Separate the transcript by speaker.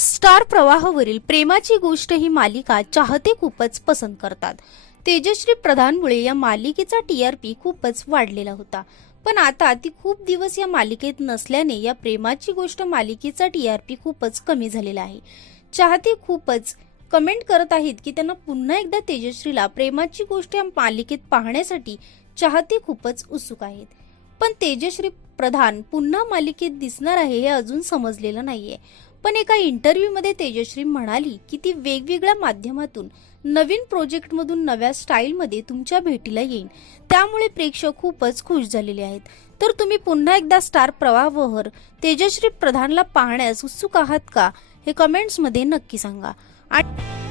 Speaker 1: Star प्रवाहावरील प्रेमाची गोष्ट ही मालिका चाहते खूपच पसंत करतात. तेजश्री प्रधानमुळे या मालिकेचा टीआरपी खूपच वाढलेला होता. पण आता ती खूप दिवस या मालिकेत नसल्याने या प्रेमाची गोष्ट मालिकेचा टीआरपी खूपच कमी झालेला आहे. चाहते खूपच कमेंट करत आहेत की त्यांना पुन्हा एकदा तेजश्रीला प्रेमाची गोष्ट या मालिकेत पाहण्यासाठी चाहते खूपच उत्सुक आहेत. पण तेजश्री प्रधान पुन्हा मालिकेत दिसणार आहे हे अजून समजलेलं नाहीये. पण एका इंटरव्ह्यूमध्ये तेजश्री म्हणाली की ती वेगवेगळ्या माध्यमातून नवीन प्रोजेक्टमधून नव्या स्टाईलमध्ये तुमच्या भेटीला येईन. त्यामुळे प्रेक्षक खूपच खुश झालेले आहेत. तर तुम्ही पुन्हा एकदा स्टार प्रवाहवर तेजश्री प्रधानला पाहण्यास उत्सुक आहात का? हे कमेंट्समध्ये नक्की सांगा. आणि